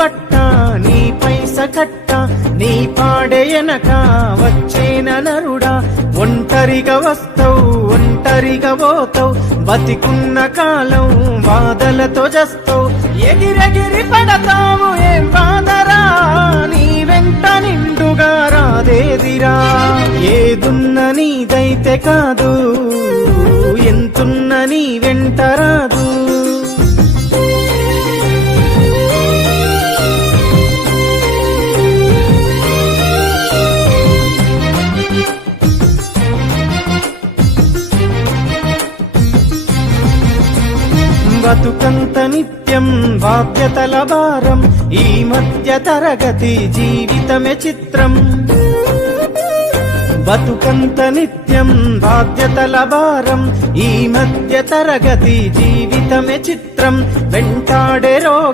బట్ట నీ పైస కట్ట నీ పాడెనక వచ్చేన నరుడా ఒంటరిగా వస్తావు ఒంటరిగా పోతావు బతికున్న కాలం బాధలతో జస్తావు ఎగిరెగిరి పడతావు ఏం బాధరా నీ వెంట నిండుగా రాదేదిరా ఏదున్న నీదైతే కాదు ఎంతున్న నీ వెంట రాదు బతుకంత నిత్యం బాధ్యతల భారం ఈ మధ్య తరగతి జీవితమే చిత్రం బతుకంత నిత్యం బాధ్యతల భారం ఈ మధ్య తరగతి జీవితమే చిత్రం వెంటాడే